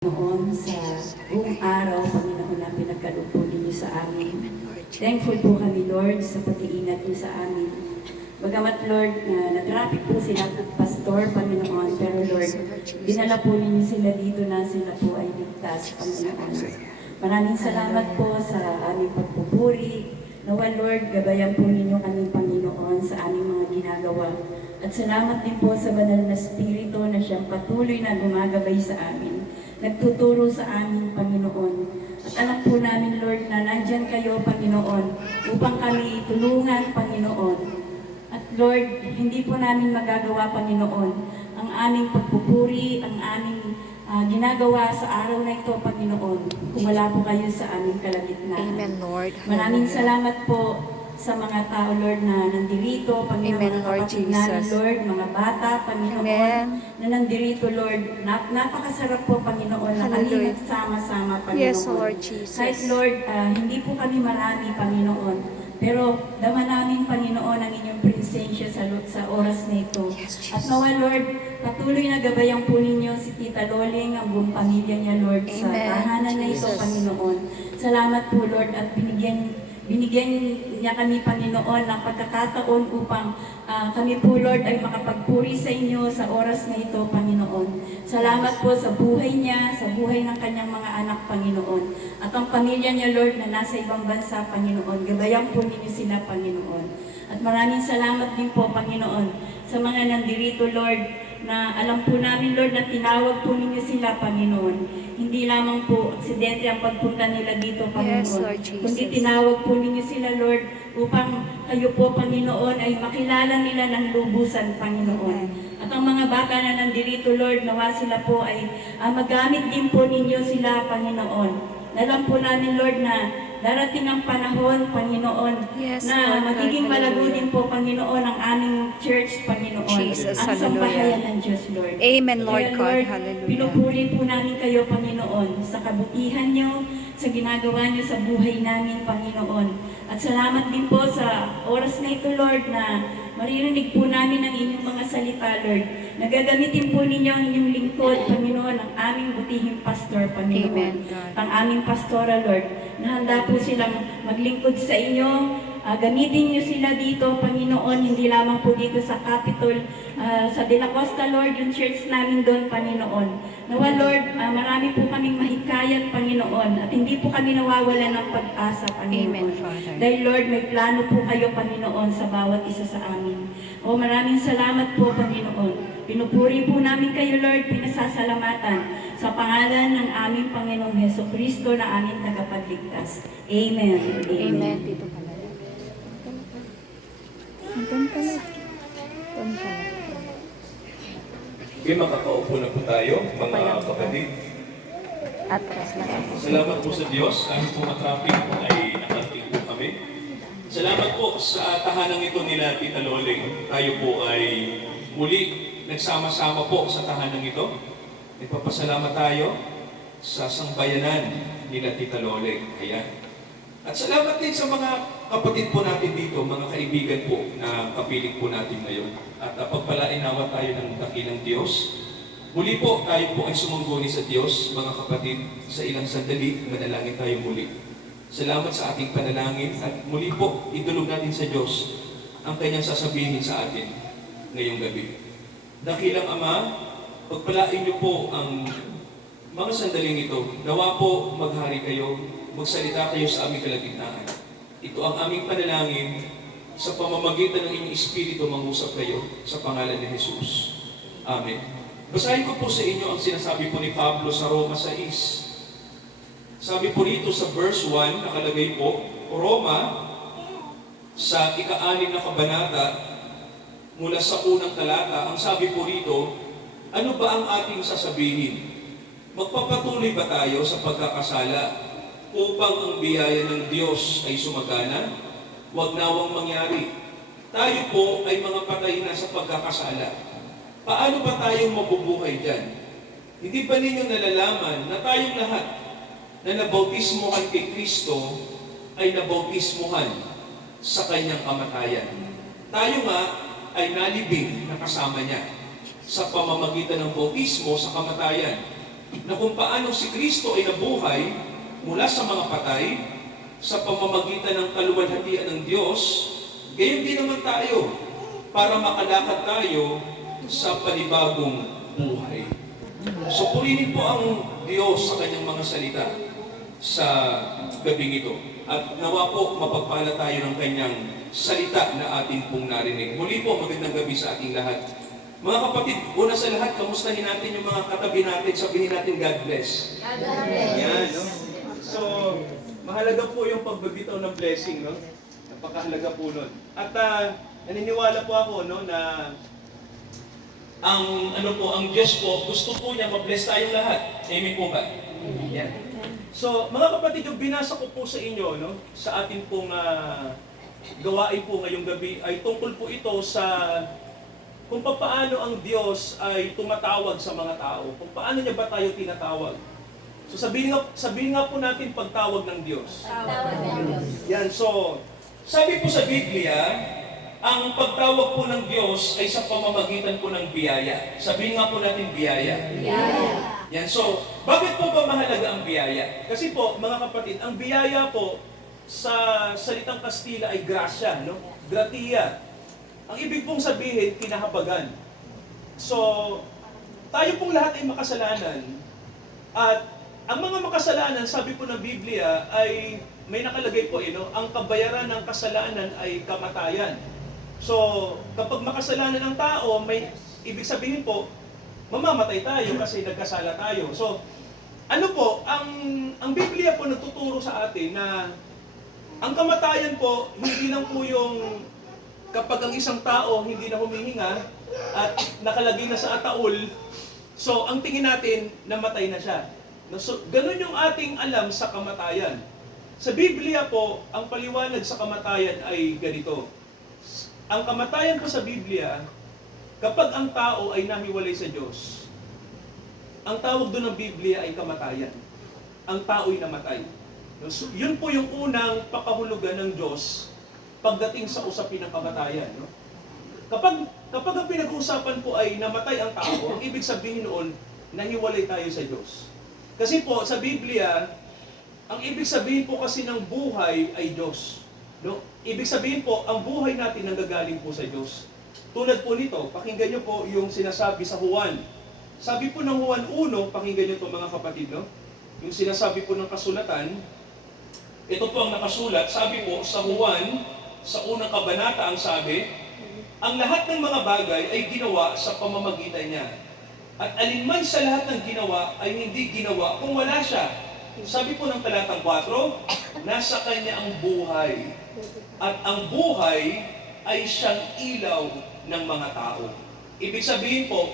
Noon sa buong araw, Panginoon, na pinagkaloob po ninyo sa amin. Thankful po kami, Lord, sa pag-iingat niyo sa amin. Bagamat, Lord, na-traffic po sila at pastor, Panginoon, pero Lord, dinala po ninyo sila dito na sila po ay ligtas, Panginoon. Maraming salamat po sa aming pagpupuri. Nawa, Lord, gabayan po ninyo kaming Panginoon sa aming mga ginagawa. At salamat din po sa banal na Espiritu na siyang patuloy na gumagabay sa amin. Nagtuturo sa amin, Panginoon. At alam po namin, Lord, na nandyan kayo, Panginoon, upang kami tulungan, Panginoon. At Lord, hindi po namin magagawa, Panginoon, ang aming pagpupuri, ang aming ginagawa sa araw na ito, Panginoon, kung wala po kayo sa aming kalagitnaan. Amen, Lord. Maraming salamat po sa mga tao, Lord, na nandirito, Panginoon, Amen, mga Lord kapatid namin, Jesus. Lord, mga bata, Panginoon, Amen. na nandirito, Lord. Napakasarap po, Panginoon, na kami Hallelujah. nagsama-sama, Panginoon. Yes, Lord Jesus. Kahit, Lord, hindi po kami marami, Panginoon, pero dama namin, Panginoon, ang inyong presensya sa oras na ito. Yes, Jesus. At nawa, Lord, patuloy na gabayan po ninyo si Tita Loling, ang buong pamilya niya, Lord, sa Amen, tahanan na ito, Jesus. Panginoon. Salamat po, Lord, at binigyan niya kami, Panginoon, ng pagkakataon upang kami po, Lord, ay makapagpuri sa inyo sa oras na ito, Panginoon. Salamat po sa buhay niya, sa buhay ng kanyang mga anak, Panginoon. At ang pamilya niya, Lord, na nasa ibang bansa, Panginoon. Gabayan po ninyo sila, Panginoon. At maraming salamat din po, Panginoon, sa mga nandirito, Lord, na alam po namin, Lord, na tinawag po ninyo sila, Panginoon. Hindi lamang po aksidente ang pagpunta nila dito, Panginoon. Yes, Lord Jesus. Kundi tinawag po ninyo sila, Lord, upang kayo po, Panginoon, ay makilala nila ng lubusan, Panginoon. Amen. At ang mga bata na nandirito, Lord, nawa sila po ay magamit din po ninyo sila, Panginoon. Alam po namin, Lord, na darating ang panahon, Panginoon, Yes, na Lord, magiging God, malago hallelujah. din po, Panginoon, ang aming church, Panginoon. Jesus, ang hallelujah. sambahayan ng Diyos, Lord. Amen, Lord Kaya, God, Lord, hallelujah. pinupuri po namin kayo, Panginoon, sa kabutihan nyo, sa ginagawa nyo sa buhay namin, Panginoon. At salamat din po sa oras na ito, Lord, na maririnig po namin ang inyong mga salita, Lord. Nagagamitin po ninyo ang inyong lingkod, Panginoon, ang aming butihing pastor, Panginoon. Amen, God. Ang aming pastora, Lord, na handa po silang maglingkod sa inyo. Gamitin niyo sila dito, Panginoon, hindi lamang po dito sa Capitol, sa De La Costa, Lord, yung church namin doon, Panginoon. Nawa, Lord, marami po kaming mahikayat, Panginoon, at hindi po kami nawawalan ng pag-asa, Panginoon. Amen, Father. Dahil, Lord, may plano po kayo, Panginoon, sa bawat isa sa amin. O, maraming salamat po, Panginoon. Pinupuri po namin kayo, Lord, pinasasalamatan sa pangalan ng aming Panginoong Hesukristo na aming tagapagligtas. Amen. Amen. Dito pala. Doon pala. Doon pala. Okay, makakaupo na po tayo, mga kapatid. Atras na. Salamat po sa Diyos. Kahit po matraffic ay nakarating po kami. Salamat po sa tahanang ito nila, Tita Loling. Tayo po ay muli nagsama-sama po sa tahanang ito. Nagpapasalamat tayo sa sangbayanan nila, Tita Loling. Ayan. At salamat din sa mga kapatid po natin dito, mga kaibigan po na kapiling po natin ngayon. At pagpalain nawa tayo ng dakilang Diyos. Muli po, tayo po ay sumangguni sa Diyos, mga kapatid, sa ilang sandali, manalangin tayo muli. Salamat sa ating panalangin at muli po, idulog natin sa Diyos ang kanyang sasabihin sa atin ngayong gabi. Dakilang Ama, pagpalain niyo po ang mga sandaling ito. Nawa po maghari kayo, magsalita kayo sa aming kalagitnaan. Ito ang aming panalangin sa pamamagitan ng inyong Espiritu, mangusap kayo sa pangalan ni Jesus. Amen. Basahin ko po sa inyo ang sinasabi po ni Pablo sa Roma 6. Sabi po rito sa verse 1, nakalagay po, Roma, sa ika-6 na kabanata, mula sa unang talata, ang sabi po rito, ano ba ang ating sasabihin? Magpapatuloy ba tayo sa pagkakasala upang ang biyaya ng Diyos ay sumagana? Huwag nawang mangyari. Tayo po ay mga patay na sa pagkakasala. Paano ba tayong mabubuhay dyan? Hindi ba ninyo nalalaman na tayong lahat na nabautismuhan kay Kristo ay nabautismuhan sa kanyang kamatayan? Tayo nga ay nalibing na kasama niya sa pamamagitan ng bautismo sa kamatayan. na kung paano si Kristo ay nabuhay mula sa mga patay sa pamamagitan ng kaluwalhatian ng Diyos, gayon din naman tayo para makalakad tayo sa panibagong buhay. So purihin po ang Diyos sa kanyang mga salita sa gabing ito. At nawa po mapagpala tayo ng kanyang salita na atin pong narinig. Muli po, magandang gabi sa ating lahat. Mga kapatid, una sa lahat, kamustahin natin yung mga katabi natin, sabihin natin God bless. God bless. Yan, no? So, mahalaga po yung pagbabitaw ng blessing, no? Napakahalaga po nun. At naniniwala po ako, no, na ang Diyos po, gusto po niya ma-bless tayong lahat. Amen po ba? Yan. So, mga kapatid, yung binasa ko po sa inyo, no, sa ating pong gawain po ngayong gabi, ay tungkol po ito sa kung paano ang Diyos ay tumatawag sa mga tao. Kung paano niya ba tayo tinatawag. So sabihin nga po natin pagtawag ng Diyos. Tawag ng Diyos. Yan, so sabi po sa Biblia, ang pagtawag po ng Diyos ay sa pamamagitan po ng biyaya. Sabihin nga po natin biyaya. Biyaya. Yan, so bakit po ba mahalaga ang biyaya? Kasi po, mga kapatid, ang biyaya po sa salitang Kastila ay grasya, no? Gratia. Ang ibig pong sabihin, kinahabagan. So, tayo pong lahat ay makasalanan. At ang mga makasalanan, sabi po ng Biblia, ay may nakalagay po, no? Ang kabayaran ng kasalanan ay kamatayan. So, kapag makasalanan ang tao, may ibig sabihin po, mamamatay tayo kasi nagkasala tayo. So, ano po, ang Biblia po nagtuturo sa atin na ang kamatayan po, hindi lang po yung kapag ang isang tao hindi na humihinga at nakalagay na sa ataol, so ang tingin natin, namatay na siya. So, ganun yung ating alam sa kamatayan. Sa Biblia po, ang paliwanag sa kamatayan ay ganito. Ang kamatayan po sa Biblia, kapag ang tao ay nahiwalay sa Diyos, ang tawag doon ng Biblia ay kamatayan. Ang tao'y namatay. So, yun po yung unang pakahulugan ng Diyos pagdating sa usapin ng kamatayan. No? Kapag ang pinag-uusapan po ay namatay ang tao, ang ibig sabihin noon, nahiwalay tayo sa Diyos. Kasi po, sa Biblia, ang ibig sabihin po kasi ng buhay ay Diyos. No? Ibig sabihin po, ang buhay natin nanggagaling po sa Diyos. Tulad po nito, pakinggan nyo po yung sinasabi sa Juan. Sabi po ng Juan 1, pakinggan nyo po mga kapatid, no? Yung sinasabi po ng kasulatan, ito po ang nakasulat, sabi po sa Juan, sa unang kabanata ang sabi, ang lahat ng mga bagay ay ginawa sa pamamagitan niya. At alinman sa lahat ng ginawa ay hindi ginawa kung wala siya. Sabi po ng talatang 4, nasa kanya ang buhay. At ang buhay ay siyang ilaw ng mga tao. Ibig sabihin po,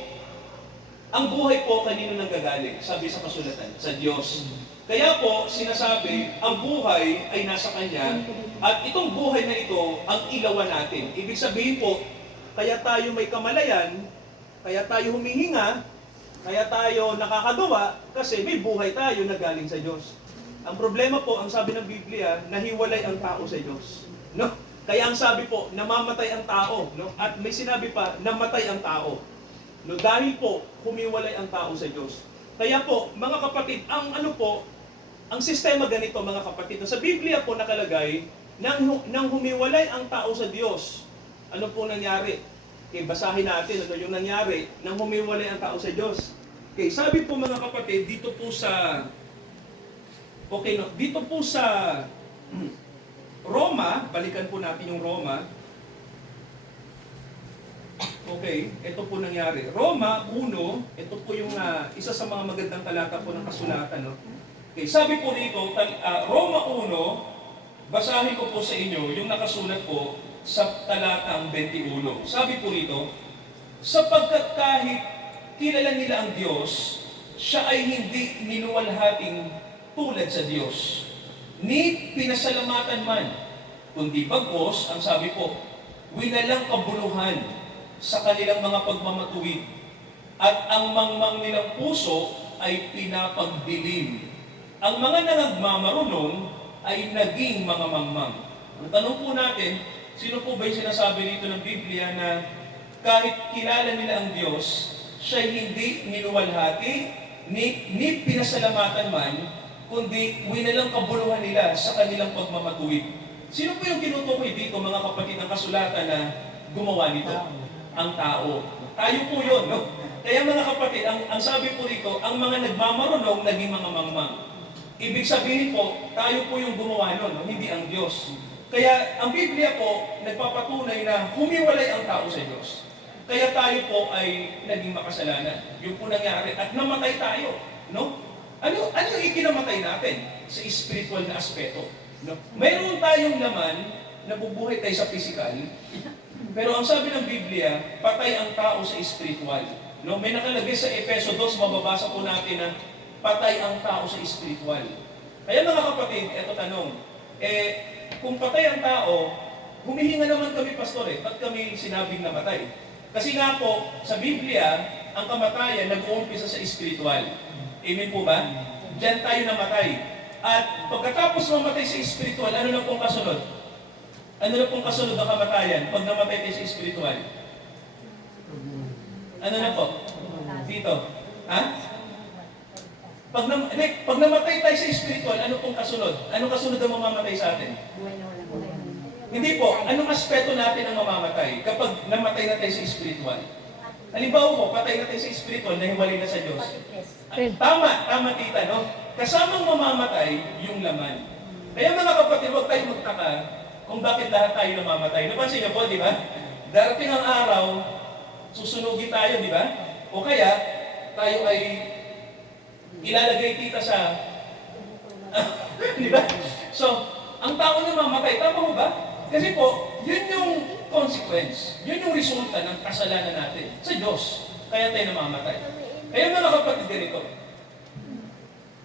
ang buhay po kanino nanggagaling? Sabi sa kasulatan, sa Diyos. Kaya po, sinasabi, ang buhay ay nasa Kanya, at itong buhay na ito, ang ilawan natin. Ibig sabihin po, kaya tayo may kamalayan, kaya tayo humihinga, kaya tayo nakakagawa, kasi may buhay tayo na galing sa Diyos. Ang problema po, ang sabi ng Biblia, nahiwalay ang tao sa Diyos. No? Kaya ang sabi po, namamatay ang tao. No? At may sinabi pa, namatay ang tao. No? Dahil po, humiwalay ang tao sa Diyos. Kaya po, mga kapatid, ang sistema ganito mga kapatid, sa Biblia po nakalagay, nang humiwalay ang tao sa Diyos, ano po nangyari? Okay, basahin natin ano yung nangyari nang humiwalay ang tao sa Diyos. Okay, sabi po mga kapatid, dito po sa Roma, balikan po natin yung Roma. Okay, ito po nangyari. Roma 1, ito po yung isa sa mga magandang talata po ng kasulatan, no? Okay, sabi po dito, Roma 1, basahin ko po sa inyo yung nakasulat po sa talatang 21. Sabi po dito, sapagkat kahit kilala nila ang Diyos, siya ay hindi niluwalhating tulad sa Diyos, ni pinasalamatan man, kundi bagos, ang sabi po, winalang kabuluhan sa kanilang mga pagmamatuwid, at ang mangmang nilang puso ay pinapagdilim. Ang mga nangagmamarunong ay naging mga mangmang. Ang tanong po natin, sino po ba yung sinasabi dito ng Biblia na kahit kilala nila ang Diyos, siya hindi niluwalhati ni pinasalamatan man, kundi winalang kabuluhan nila sa kanilang pagmamatuwid. Sino po yung tinutukoy dito, mga kapatid, ng kasulatan na gumawa nito? Ang tao. Tayo po yun, no? Kaya mga kapatid, ang sabi po rito, ang mga nagmamarunong naging mga mangmang. Ibig sabihin po, tayo po yung gumawa nun, no? Hindi ang Diyos. Kaya ang Biblia po, nagpapatunay na humiwalay ang tao sa Diyos. Kaya tayo po ay naging makasalanan. Yung po nangyari. At namatay tayo, no? Ano yung ikinamatay natin sa spiritual na aspeto? No? Mayroon tayong laman, nabubuhay tayo sa physical, pero ang sabi ng Biblia, patay ang tao sa spiritual. No? May nakalagay sa Efeso 2, mababasa po natin na patay ang tao sa spiritual. Kaya mga kapatid, eto tanong, kung patay ang tao, humihinga naman kami, pastor, ba't kami sinabing namatay? Kasi nga po, sa Biblia, ang kamatayan nag-uumpisa sa spiritual. Amen po ba? Diyan tayo namatay. At pagkatapos mamatay sa spiritual, ano na pong kasunod? Ano na pong kasunod ng kamatayan pag namatay tayo sa spiritual? Ano na po? Dito. Ha? Pag namatay tayo sa spiritual, ano pong kasunod? Anong kasunod ang mamamatay sa atin? Hindi po. Anong aspeto natin ang mamamatay kapag namatay na tayo sa spiritual? Halimbawa po, patay na tayo sa spiritual, nahiwalay na sa Diyos. Tama tita, no? Kasamang mamamatay, yung laman. Kaya mga kapatid, huwag tayo magtaka kung bakit lahat tayo namamatay. Napansin niyo po, di ba? Darating ang araw, susunugin tayo, di ba? O kaya, tayo ay ilalagay tita sa... di ba? So, ang tao namamatay, tama mo ba? Kasi po, yun yung consequence. Yun yung resulta ng kasalanan natin sa Diyos. Kaya tayo namamatay. Kaya mga kapatid, ganito.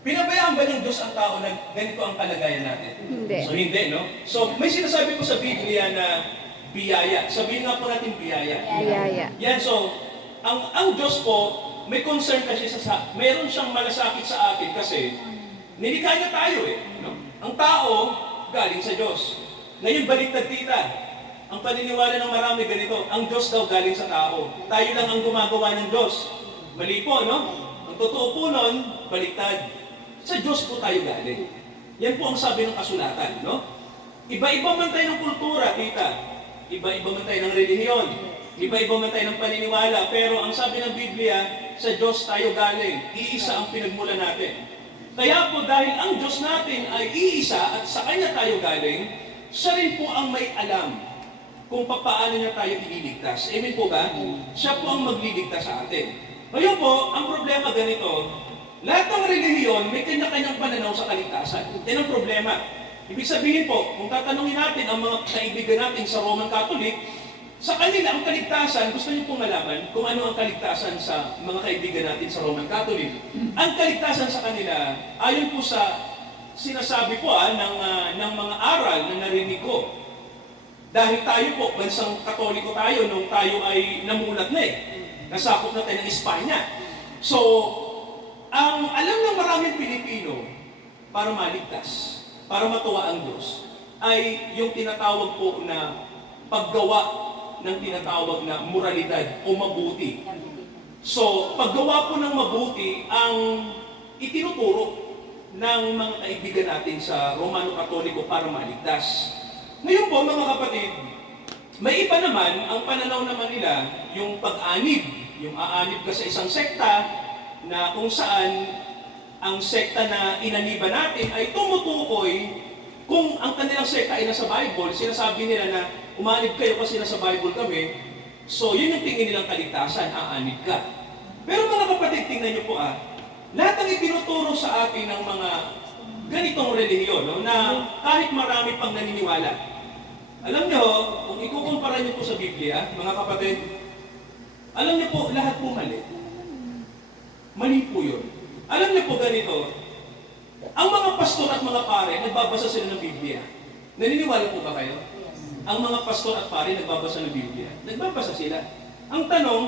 Pinabayaan ba ng Diyos ang tao na ganito ang kalagayan natin? Hindi. So, hindi, no? So, may sinasabi ko sa Biblia na biyaya. Sabihin nga po natin biyaya. Biyaya. Yan, so, ang Diyos po, may concern kasi meron siyang malasakit sa atin kasi nilikha niya tayo no? Ang tao, galing sa Diyos. Ngayon, baliktad tita. Ang paniniwala ng marami ganito, ang Diyos daw galing sa tao. Tayo lang ang gumagawa ng Diyos. Mali po, no? Ang totoo po nun, baliktad. Sa Diyos po tayo galing. Yan po ang sabi ng kasulatan, no? Iba-iba man tayo ng kultura, tita. Iba-iba man tayo ng relihiyon. Iba-iba man tayo ng paniniwala. Pero ang sabi ng Biblia, sa Diyos tayo galing. Iisa ang pinagmula natin. Kaya po dahil ang Diyos natin ay iisa at sa Kanya tayo galing, siya rin po ang may alam kung paano niya tayo ililigtas. Amen po ba? Siya po ang magliligtas sa atin. Ngayon po, ang problema ganito, lahat ng relihiyon may kanya-kanyang pananaw sa kaligtasan. Yan ang problema. Ibig sabihin po, kung tatanungin natin ang mga kaibigan natin sa Roman Catholic, sa kanila ang kaligtasan, gusto niyo pong malaman kung ano ang kaligtasan sa mga kaibigan natin sa Roman Catholic. Ang kaligtasan sa kanila, ayon po sa sinasabi po ng mga aral na narinig ko. Dahil tayo po, bansang Katoliko tayo, nung tayo ay namulat na nasakop na tayo ng Espanya. So, ang alam ng maraming Pilipino para maligtas, para matuwa ang Diyos, ay yung tinatawag po na paggawa ng tinatawag na moralidad o mabuti. So, paggawa po ng mabuti ang itinuturo ng mga kaibigan natin sa Romano Katoliko para maligtas. Ngayon po, mga kapatid, may iba naman, ang pananaw naman nila, yung pag-anib. Yung aanib ka sa isang sekta na kung saan ang sekta na inaniba natin ay tumutukoy kung ang kanilang sekta ay nasa Bible, sinasabi nila na umanib kayo kasi nasa Bible kami, so yun yung tingin nilang kaligtasan, aanib ka. Pero mga kapatid, tingnan niyo po lahat ng itinuturo sa atin ng mga ganitong relihiyon, no, na kahit marami pang naniniwala. Alam niyo, kung ikukumpara niyo po sa Biblia, mga kapatid, alam niyo po, lahat po mali. Mali po yun. Alam niyo po ganito, ang mga pastor at mga pare, nagbabasa sila ng Biblia. Naniniwala po ba kayo? Ang mga pastor at pare nagbabasa ng Biblia. Nagbabasa sila. Ang tanong,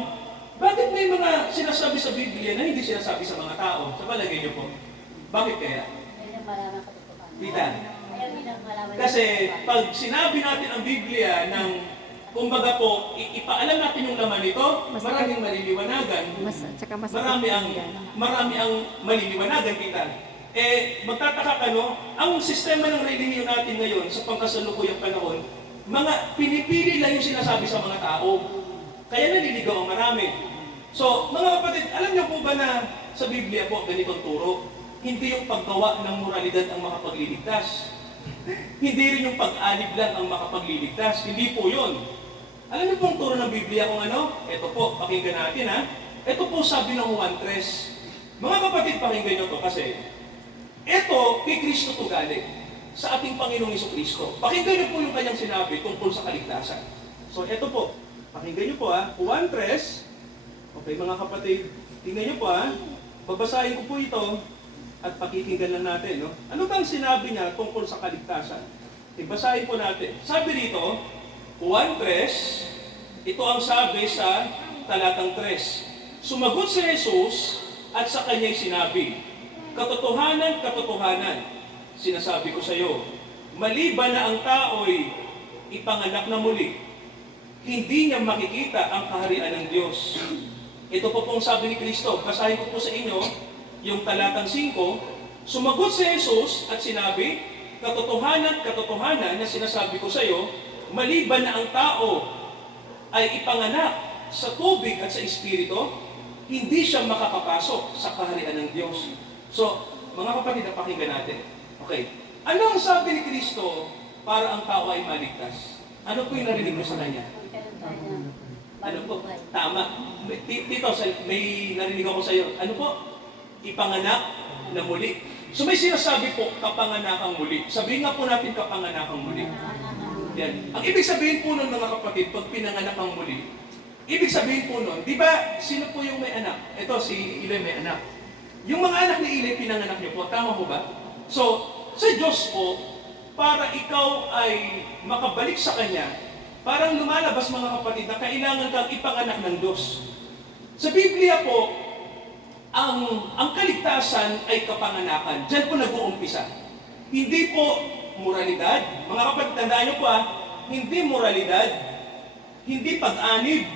bakit may mga sinasabi sa Biblia na hindi sinasabi sa mga tao? Sa palagay niyo po. Bakit kaya? Tita. Kasi pag sinabi natin ang Biblia ng kumbaga po, ipaalam natin yung laman nito, maraming maliliwanagan. Tsaka mas Marami ang maliliwanagan kita. Magtataka ka, no? Ang sistema ng relihiyon natin ngayon sa pangkasalukuyang panahon, mga pinipili lang yung sinasabi sa mga tao. Kaya naliligaw ang marami. So, mga kapatid, alam niyo po ba na sa Biblia po, ganitong turo? Hindi yung paggawa ng moralidad ang makapagliligtas. Hindi rin yung pag-alib lang ang makapagliligtas. Hindi po yun. Alam niyo pong turo ng Biblia kung ano? Ito po, pakinggan natin ha. Ito po sabi ng Juan 3. Mga kapatid, pakinggan niyo to kasi ito, kay Kristo to galing. Sa ating Panginoong Jesucristo. Pakinggan niyo po yung kanyang sinabi tungkol sa kaligtasan. So, ito po. Pakinggan niyo po ha. Juan 3. Okay, mga kapatid, tingnan niyo po ha. Babasahin ko po ito at pakikinggan lang natin. No? Ano bang sinabi niya tungkol sa kaligtasan? Basahin po natin. Sabi dito, Juan 3, ito ang sabi sa talatang 3. Sumagot si Jesus at sa kanya'y sinabi, katotohanan, katotohanan, sinasabi ko sa iyo, maliban na ang tao'y ipanganak na muli, hindi niya makikita ang kaharian ng Diyos. Ito po pong sabi ni Kristo. Basahin ko po sa inyo yung talatang 5. Sumagot si Jesus at sinabi, katotohanan, katotohanan na sinasabi ko sa iyo, maliban na ang tao ay ipanganak sa tubig at sa espiritu, hindi siya makakapasok sa kaharian ng Diyos. So, mga kapatid, napakinggan natin. Okay. Ano ang sabi ni Kristo para ang tao ay maligtas? Ano po yung narinig mo sa Kanya? Ano po? Tama. Tito, may narinig ako sa iyo. Ano po? Ipanganak na muli. So may sinasabi po, kapanganakang muli. Sabihin nga po natin kapanganakang muli. Yan. Ang ibig sabihin po nun, mga kapatid, pag pinanganak ang muli, ibig sabihin po nun, di ba, sino po yung may anak? Ito, si Ilay may anak. Yung mga anak ni Ilay, pinanganak niyo po. Tama po ba? So, sa Diyos po, para ikaw ay makabalik sa Kanya, parang lumalabas mga kapatid na kailangan kang ipanganak ng Diyos. Sa Biblia po, ang kaligtasan ay kapanganakan. Diyan po nag-uumpisa. Hindi po moralidad. Mga kapatid, tandaan niyo po hindi moralidad, hindi pag-anib.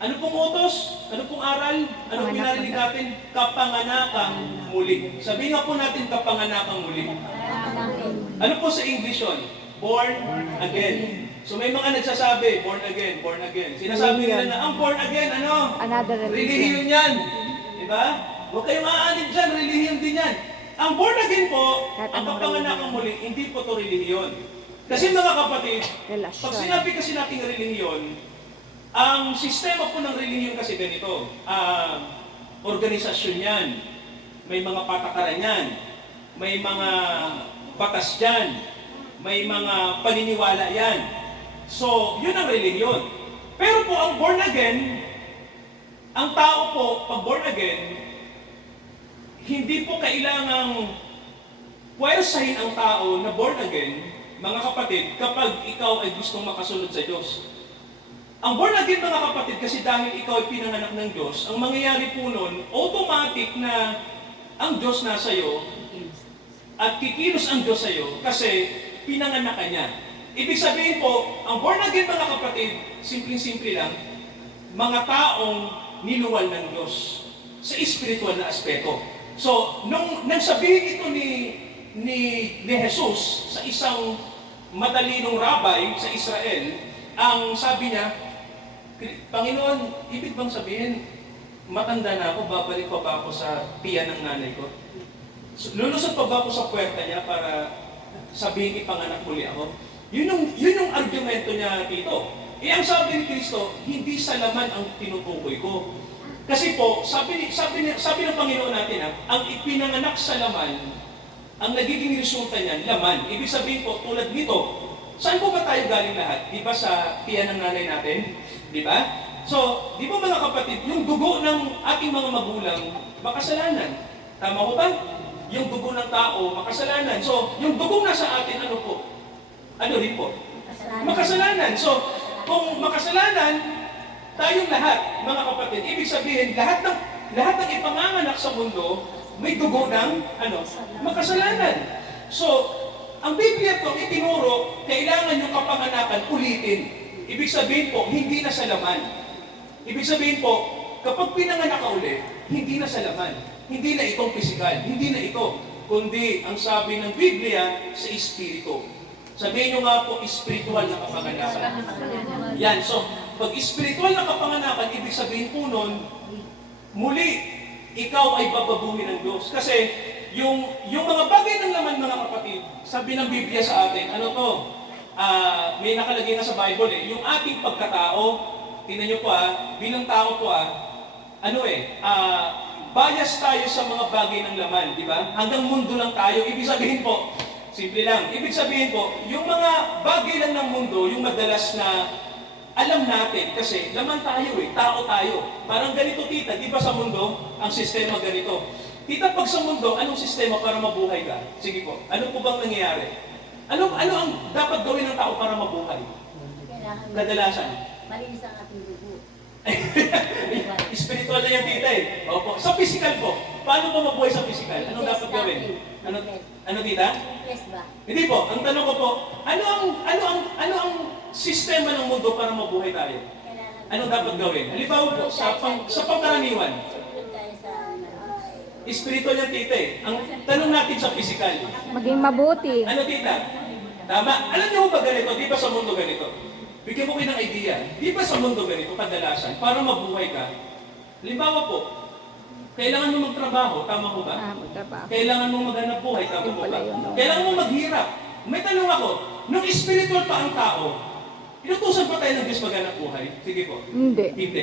Ano pong utos? Ano pong aral? Ano pong pinarinig natin? Kapanganakang muli. Sabihin nga po natin kapanganakang muli. Ano po sa English yun? Born again. So may mga nagsasabi, born again, born again. Sinasabi nila na, ang born again, ano? Another Relihiyon yan. Diba? Huwag kayong aanib dyan, relihiyon din yan. Ang born again po, ang kapanganakang muli, hindi po to relihiyon. Kasi mga kapatid, pag sinabi kasi nating relihiyon, ang sistema po ng relihiyon kasi ganito, organisasyon yan, may mga patakaran yan, may mga batas yan, may mga paniniwala yan. So, yun ang relihiyon. Pero po, ang born again, ang tao po, pag born again, hindi po kailangang puwersahin ang tao na born again, mga kapatid, kapag ikaw ay gustong makasunod sa Diyos. Ang born again, mga kapatid, kasi dahil ikaw ay pinanganak ng Diyos, ang mangyayari po nun, automatic na ang Diyos nasa iyo at kikilos ang Diyos sa iyo kasi pinanganak ka niya. Ibig sabihin po, ang born again, mga kapatid, simpleng-simple lang, mga taong niluwal ng Diyos sa espiritual na aspeto. So, nang sabihin ito ni Jesus sa isang matalinong rabbi sa Israel, ang sabi niya, Panginoon, ibig bang sabihin, matanda na ako, babalik pa ba ako sa tiyan ng nanay ko? So, lulusot pa ba ako sa puwerta niya para sabihin ipanganak muli ako? Yun yung argumento niya dito. Ang sabi ni Kristo, hindi sa laman ang tinutukoy ko. Kasi po, sabi ng Panginoon natin, ang ipinanganak sa laman, ang nagiging resulta niyan, laman. Ibig sabihin po, tulad nito, saan po ba tayo galing lahat? Di ba sa tiyan ng nanay natin? Di ba? So, di ba mga kapatid, yung dugo ng ating mga magulang, makasalanan. Tama ko ba? Yung dugo ng tao, makasalanan. So, yung dugong nasa atin, ano po? Ano rin po? Makasalanan. So, kung makasalanan, tayong lahat, mga kapatid, ibig sabihin, lahat ng ipanganganak sa mundo, may dugo ng, makasalanan. So, ang Biblia po, itinuro, kailangan yung kapanganakan ulitin. Ibig sabihin po, hindi na sa laman. Ibig sabihin po, kapag pinanganak ka ulit, hindi na sa laman. Hindi na itong pisikal, hindi na ito. Kundi, ang sabi ng Biblia, sa Espiritu. Sabihin nyo nga po, espiritual na kapanganakan. Yan, so, pag espiritual na kapanganakan, ibig sabihin po nun, muli, ikaw ay bababuhin ng Diyos. Kasi, yung mga bagay ng laman, mga kapatid, sabi ng Biblia sa atin, ano to? May nakalagay na sa Bible yung ating pagkatao, tingnan nyo po bilang tao po bias tayo sa mga bagay ng laman, di ba? Hanggang mundo lang tayo. Ibig sabihin po, simple lang. Ibig sabihin po, yung mga bagay lang ng mundo, yung madalas na alam natin, kasi laman tayo tao tayo. Parang ganito tita, di ba sa mundo, ang sistema ganito. Tita, pag sa mundo, anong sistema para mabuhay ka? Sige po, ano po bang nangyayari? Ano ang dapat gawin ng tao para mabuhay? Kadalasan. Malinis ang ating dugo. Spiritual na yung tita Opo. Sa physical po, paano ba mabuhay sa physical? Anong dapat gawin? Ano tita? Yes ba? Hindi po. Ang tanong ko po, ano ang sistema ng mundo para mabuhay tayo? Anong dapat gawin? Halimbawa po, sa pangkaraniwan, Susunod tayo sa spiritual yung tita Ang tanong natin sa physical, Maging mabuti. ano tita? Tama. Alam niyo ba ganito? Di ba sa mundo ganito? Bigyan mo kayo ng idea. Di ba sa mundo ganito, kadalasan, para mabuhay ka? Halimbawa po, kailangan mo magtrabaho, tama po ba? Magtrabaho. Kailangan mo maghanap buhay, tama Yun po pala ba? yun, no? Kailangan mo maghirap. May tanong ako, nung spiritual pa ang tao, inutusan pa tayo ng Diyos maghanap buhay? Sige po. Hindi. Hindi.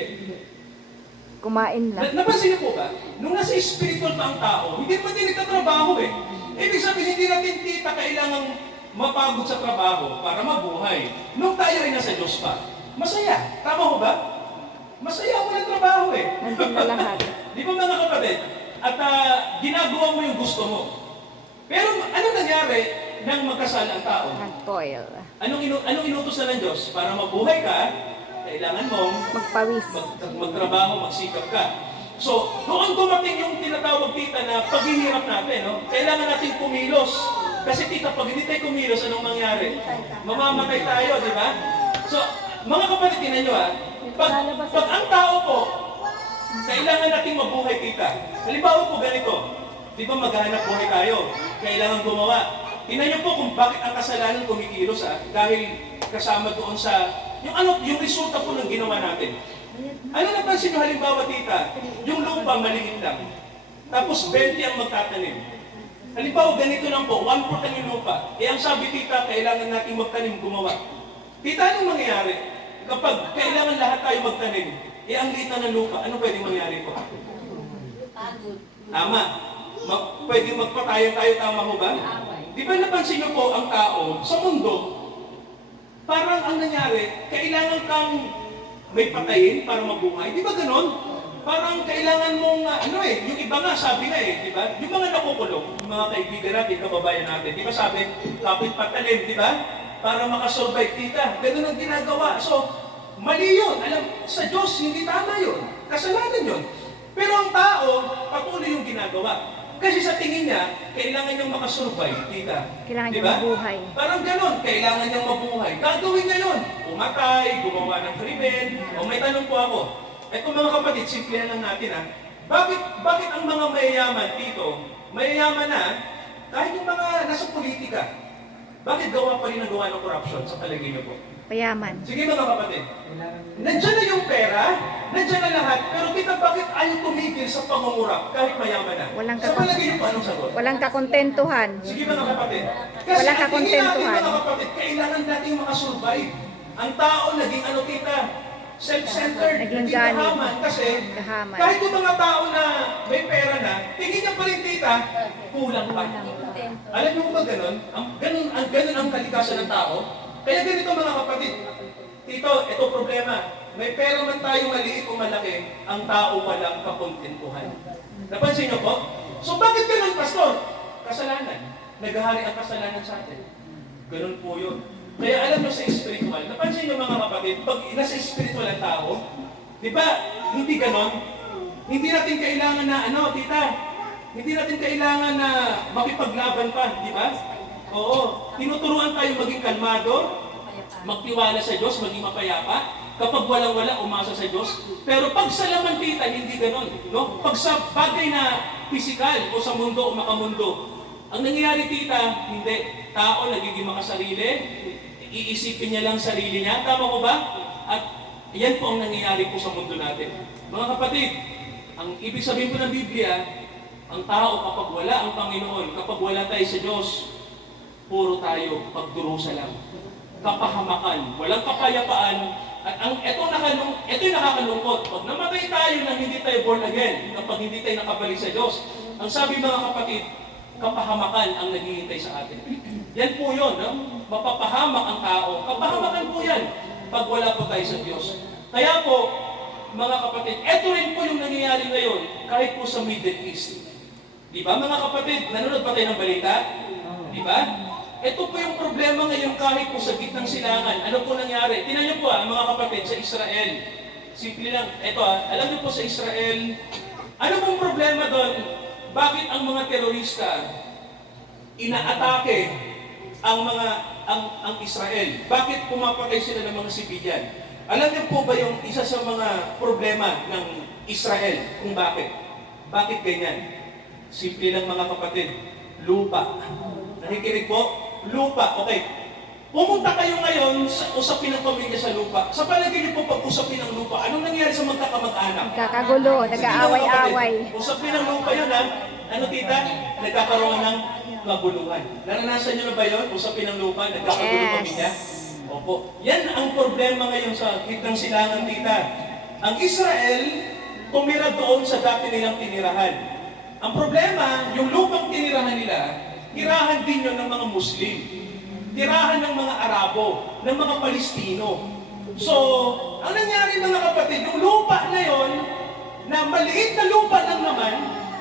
Kumain lang. Napansin niyo po ba? Nung nasa spiritual pa ang tao, hindi pa din nagtatrabaho Ibig sabihin, hindi natin tita kailangang mapagod sa trabaho para mabuhay. Nung tayo ay nasa Diyos pa, masaya. Tama ho ba? Masaya mo ng trabaho Nandun na lahat. Di ba mga kapatid? At ginagawa mo yung gusto mo. Pero ano nangyari nang magkasal ang tao? Nag-toil. Anong inutos na ng Diyos? Para mabuhay ka, kailangan mong Magpawis. magtrabaho, magsikap ka. So, doon dumating yung tinatawag tita na paghihirap natin, no? Kailangan natin kumilos. Kasi tita, pag hindi tayo kumilos, anong mangyari? Mamamatay tayo, di ba? So, mga kapatid, tinan nyo pag ang tao po, kailangan natin mabuhay tita. Halimbawa po ganito, di ba maghahanap buhay tayo? Kailangan gumawa. Tinan nyo po kung bakit ang kasalanan kumikilos dahil kasama doon sa, yung resulta po ng ginawa natin. Ano napansin nyo halimbawa tita? Yung lupa maliit lang. Tapos 20 ang magtatanim. Halimbawa ganito lang po, 1/4 ang yung lupa. Ang sabi tita, kailangan natin magtanim, gumawa. Tita, anong mangyayari? Kapag kailangan lahat tayo magtanim, ang liit na ng lupa, ano pwedeng mangyari po? pagod. Tama. Pwedeng magpatayan tayo, tama ho ba? Di ba napansin nyo po ang tao sa mundo, parang ang nangyari, kailangan kang may patayin para mabuhay. Di ba ganon? Parang kailangan mong, yung iba nga, sabi nga di ba? Yung mga nakukulong, yung mga kaibigan natin, kababayan natin, di ba sabi, kapit patalim, di ba? Para makasurvive tita. Ganun ang ginagawa. So, mali yun. Alam, sa Diyos, hindi tama yun. Kasalanan yun. Pero ang tao, patuloy yung ginagawa. Kasi sa tingin niya, kailangan niyang makasurvive, tita. Kailangan Di niya ba? mabuhay. Parang ganon, kailangan niyang mabuhay. Gagawin niya yun. Umatay, gumawa ng krimen. O may tanong po ako. Ito mga kapatid, simple lang natin Bakit ang mga mayayaman dito, mayayaman na, kahit yung mga nasa politika, bakit gawa pa rin ang gawa ng corruption sa palagay niyo po? Payaman. Sige mga kapatid, nandiyan na yung pera, nandiyan na lahat, pero tita, bakit ayaw tumigil sa pangungurap kahit mayaman na? Walang sa palagay niyo po, anong sagot? Walang kakontentuhan. Sige mga kapatid. Kasi Walang ang tingin natin kakontentuhan. mga kapatid, kailangan natin makasurvive. Ang tao naging tita, self-centered, Naging naging ganit. kahaman. Kasi Kahaman. kahit yung mga tao na may pera na, tingin niya pa rin tita, kulang pa. Alam niyo ba ganun? Ang ganun ang kalikasan ng tao. Kaya ganito mga kapatid. Tito, ito problema. May pera man tayo maliit o malaki, ang tao walang kakontentuhan. Napansin niyo po? So bakit ganun, pastor? Kasalanan. Naghahari ang kasalanan sa atin. Ganun po yun. Kaya alam nyo sa spiritual, napansin nyo mga kapatid, pag nasa spiritual ang tao, di ba, hindi ganon? Hindi natin kailangan na, tita, hindi natin kailangan na makipaglaban pa, di ba? Oo, tinuturuan tayo maging kalmado, magtiwala sa Diyos, maging mapayapa. Kapag walang-wala, umasa sa Diyos. Pero pag sa lamantitan, hindi ganon. No? Pag sa bagay na pisikal o sa mundo o makamundo, ang nangyayari tita, hindi. Tao nagiging makasarili, iisipin niya lang sarili niya. Tama ko ba? At yan po ang nangyayari po sa mundo natin. Mga kapatid, ang ibig sabihin po ng Biblia, ang tao kapag wala ang Panginoon, kapag wala tayo sa Diyos, puro tayo pagdurusa lang. Kapahamakan, walang kapayapaan. At ito yung nakakalungkot. Pag namatay tayo nang hindi tayo born again, kapag hindi tayo nakabalik sa Diyos, ang sabi mga kapatid, kapahamakan ang naghihintay sa atin. Yan po yun, no? Mapapahamak ang tao. Kapahamakan po yan pag wala po tayo sa Diyos. Kaya po, mga kapatid, ito rin po yung nangyayari ngayon kahit po sa Middle East. Di ba mga kapatid, nanonood ba tayo ng balita? Di ba? Ito po yung problema ngayon kahit po sa gitnang silangan. Ano po nangyari? Tingnan niyo po mga kapatid, sa Israel. Simple lang, ito alam niyo po sa Israel, ano pong problema doon? Bakit ang mga terorista inaatake ang Israel? Bakit pumapatay sila ng mga sibilyan? Alam niyo po ba yung isa sa mga problema ng Israel kung bakit? Bakit ganyan? Simple lang mga kapatid, lupa. Nakikinig po? Lupa. Okay. Pumunta kayo ngayon sa usapin ng pamilya sa lupa. Sa palagay niyo po pag-usapin ng lupa, anong nangyari sa magkakamag-anak? Nagkakagulo, Sige, nag-aaway-away. mga kapatid, usapin ng lupa yun ha. Ano tita? Nagkakaroon ng maguluhan. Naranasan niyo na ba yun? Usapin ng lupa, nagkakagulo pamilya? Opo. Yan ang problema ngayon sa gitnang silangan tita. Ang Israel, tumira doon sa dati nilang tinirahan. Ang problema, yung lupang tinirahan nila, tirahan din yun ng mga Muslim. Tirahan ng mga Arabo, ng mga Palestino. So, ang nangyari mga kapatid, yung lupa na yon, na maliit na lupa lang naman,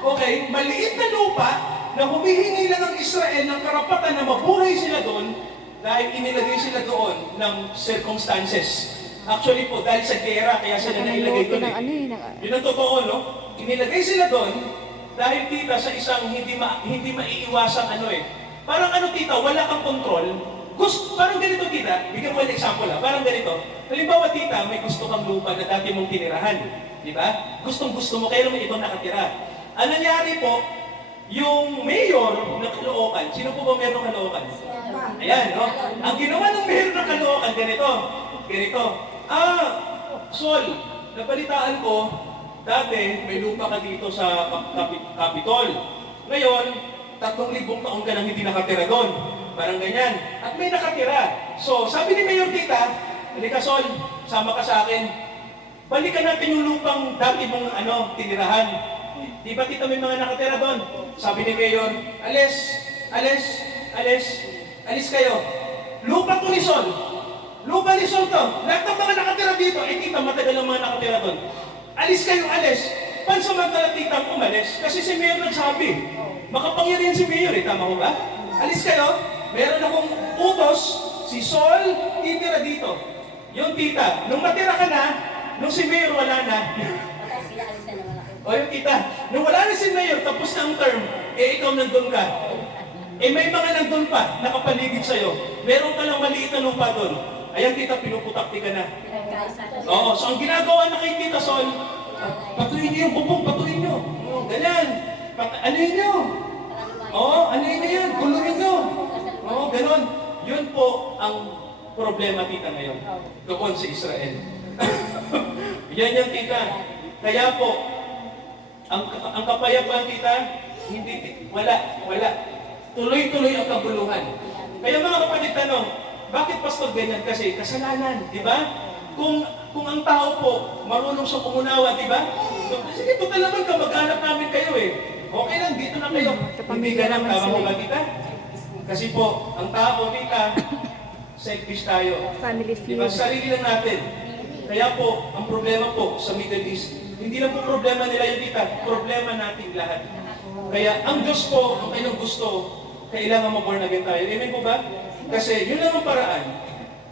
okay, maliit na lupa, na humihingi lang ng Israel ng karapatan na mabuhay sila doon, dahil inilagay sila doon ng circumstances. Actually po, dahil sa gera, kaya sila nailagay doon. Yun ang totoo, no? Inilagay sila doon, dahil tita sa isang hindi maiiwasang parang tita, wala kang control. Parang ganito tita, bigyan ko ng example parang ganito. Halimbawa tita, may gusto kang lupa na dati mong tinirahan. Di ba? Gustong-gusto mo, kaya may ibang nakatira. Ang nangyari po, yung mayor ng Caloocan, sino po ba mayor ng Caloocan? Ayan, no? Ang ginawa ng mayor ng Caloocan, ganito. Sol, napalitaan ko, dati may lupa ka dito sa Capitol. Ngayon, 3,000 taon ka nang hindi nakatira doon. Parang ganyan. At may nakatira. So, sabi ni Mayor Tita, halika Sol, sama ka sa akin. Balikan natin yung lupang dati mong tinirahan. Di ba tita may mga nakatira doon? Sabi ni Mayor, alis kayo. Lupa to ni Sol. Lupa ni Sol to. Lahat ng mga nakatira dito, tita, matagal ang mga nakatira doon. Alis kayo, alis. Pansamantala tita umalis. Kasi si Mayor nagsabi. Makapangyarihan si Mayor tama ko ba? Alis kayo, meron akong utos, si Sol, titira dito. Yung tita, nung matira ka na, nung si Mayor wala na. O yung tita, nung wala na si Mayor, tapos na ang term, ikaw nandun ka. May mga nandun pa, nakapaligid sa'yo. Meron ka lang maliit na lupa doon. Ayan tita, pinuputakti ka na. Oo, so ang ginagawa na kay Tita Sol, patuloy niyo yung bubong, patuloy niyo. Ganyan. Anuhin niyo. Anuhin niyo yan. Guluhin niyo. Ganon. Yun po ang problema tita ngayon. Doon sa Israel. Yan yung tita. Kaya po, ang kapayapaan tita, wala. Tuloy-tuloy ang kabuluhan. Kaya mga kapatid, tanong, bakit pastor ganyan? Kasi kasalanan, di ba? Kung ang tao po marunong sa umunawa, di ba? Sige, total naman kamag-anak namin kayo Okay lang, dito na kayo. Hindi ganang tama mo ba tita? Kasi po, ang tao tita, selfish tayo. Family Diba? feud. Sarili lang natin. Kaya po, ang problema po sa Middle East, hindi lang po problema nila yung tita, problema natin lahat. Kaya ang Diyos po, ang kanyang gusto, kailangan ma-born again tayo. Amen po ba? Kasi yun lang ang paraan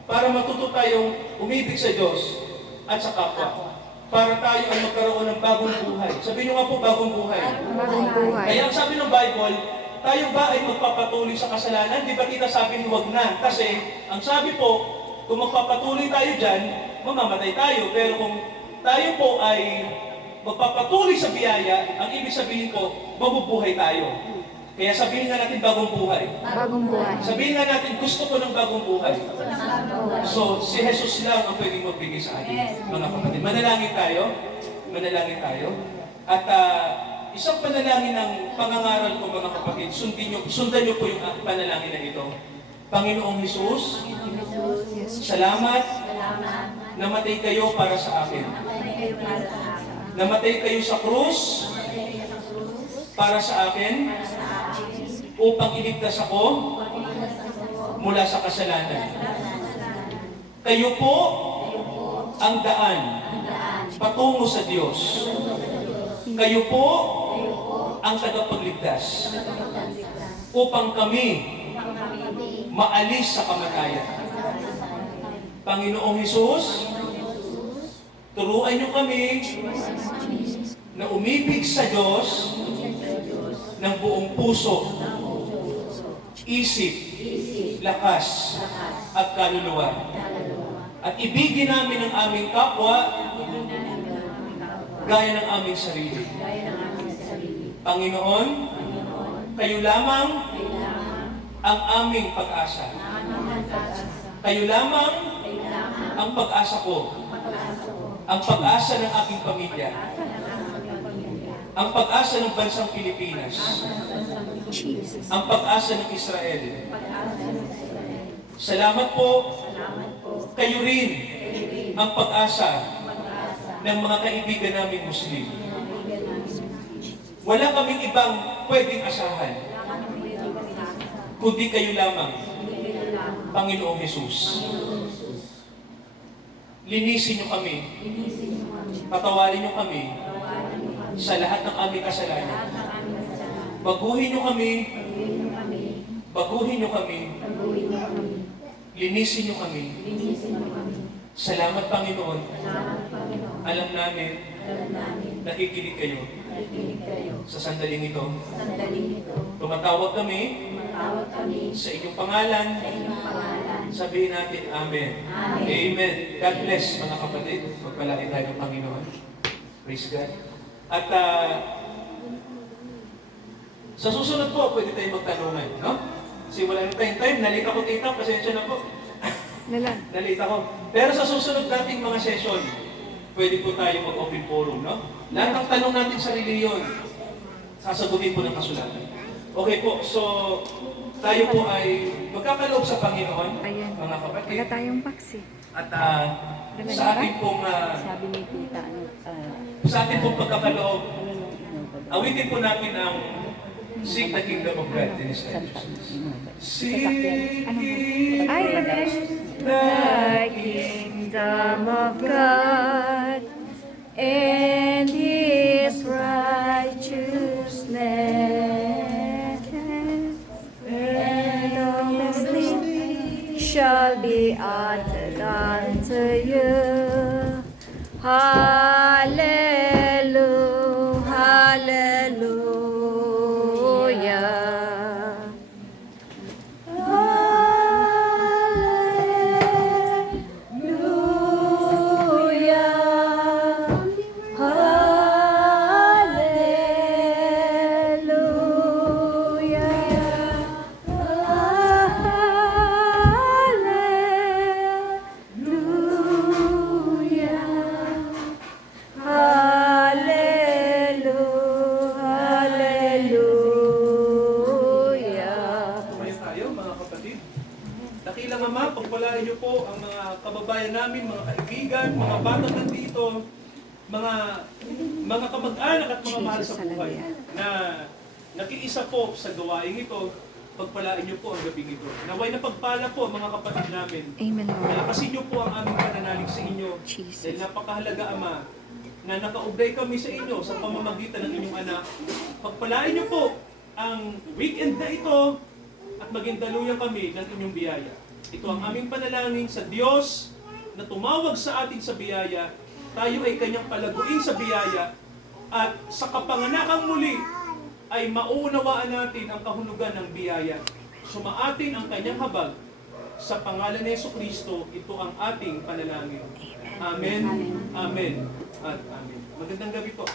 para matuto tayong umibig sa Diyos at sa kapwa. Para tayo ay magkaroon ng bagong buhay. Sabihin nyo nga po, bagong buhay. Bagong buhay. Kaya ang sabi ng Bible, tayo ba ay magpapatuloy sa kasalanan? Di ba kita sabi ni wag na? Kasi ang sabi po, kung magpapatuloy tayo dyan, mamamatay tayo. Pero kung tayo po ay magpapatuloy sa biyaya, ang ibig sabihin po, mabubuhay tayo. Kaya sabihin nga natin bagong buhay. Bagong buhay. Sabihin nga natin, gusto ko ng bagong buhay. So, si Jesus lang ang pwedeng magbigay sa atin, mga kapatid. Manalangin tayo. Manalangin tayo. At isang panalangin ng pangangaral ko, mga kapatid, sundan niyo po yung panalangin na ito. Panginoong Jesus, salamat, namatay kayo para sa akin. Namatay kayo sa krus para sa akin upang iligtas ako mula sa kasalanan. Kayo po ang daan patungo sa Diyos. Kayo po ang tagapagligtas upang kami maalis sa kamatayan. Panginoong Hesus, turuan niyo kami na umibig sa Diyos ng buong puso, isip, lakas, at kaluluwa. At ibigin namin ang aming kapwa gaya ng aming sarili. Panginoon, kayo lamang ang aming pag-asa. Kayo lamang ang pag-asa ko. Ang pag-asa ng aking pamilya. Ang pag-asa ng bansang Pilipinas. Ang pag-asa ng Israel. Salamat po. Kayo rin ang pag-asa ng mga kaibigan namin Muslim. Wala kaming ibang pwedeng asahan, kundi kayo lamang, Panginoong Hesus. Linisin niyo kami. Patawarin niyo kami sa lahat ng aming kasalanan. Baguhin niyo kami. Baguhin niyo kami. Linisin niyo kami. Salamat, Panginoon. Alam namin, nakikinig kayo. Sa sandaling ito. Tumatawag kami sa inyong pangalan. Sabihin natin, Amen. Amen. God bless, mga kapatid. Magpalaki tayo ng Panginoon. Praise God. At sa susunod po, pwede tayo magtanungan, no? Kasi wala na tayong time. Nalita ko, tita. Pasensya na po. Nalita ko. Pero sa susunod nating mga session, pwede po tayo mag-open forum, no? Lahat ng tanong natin sa reliyon, sasagutin po ng kasulatan. Okay po, so tayo po ay magkakaloob sa Panginoon, Ayan. mga kapatid. Wala tayong paksi. At sa ating pong Sabi ni Tita, sa ating pong pagkakaloob, awitin po natin ang Seek the Kingdom of God in His righteousness. Seek Ay, the kingdom of God and His righteousness, and all these things shall be added unto you. Hallelujah, hallelujah. Dakilang Ama, pagpalain niyo po ang mga kababayan namin, mga kaibigan, mga bata nandito, mga kamag-anak at mga mahal sa buhay na nakiisa po sa gawain ito. Pagpalain niyo po ang gabing ito. Naway na pagpala po mga kapatid namin. Amen, Lord. Palakasin niyo po ang aming pananalig sa inyo. Jesus. Dahil napakahalaga, Ama, na nakaugnay kami sa inyo sa pamamagitan ng inyong anak. Pagpalain niyo po ang weekend na ito at maging daluyan kami ng inyong biyaya. Ito ang aming panalangin sa Diyos na tumawag sa atin sa biyaya. Tayo ay kanyang palaguin sa biyaya at sa kapanganakang muli ay maunawaan natin ang kahulugan ng biyaya. Sumaatin ang kanyang habag Sa pangalan ni Jesucristo, ito ang ating panalangin. Amen, amen, at amen. Magandang gabi po.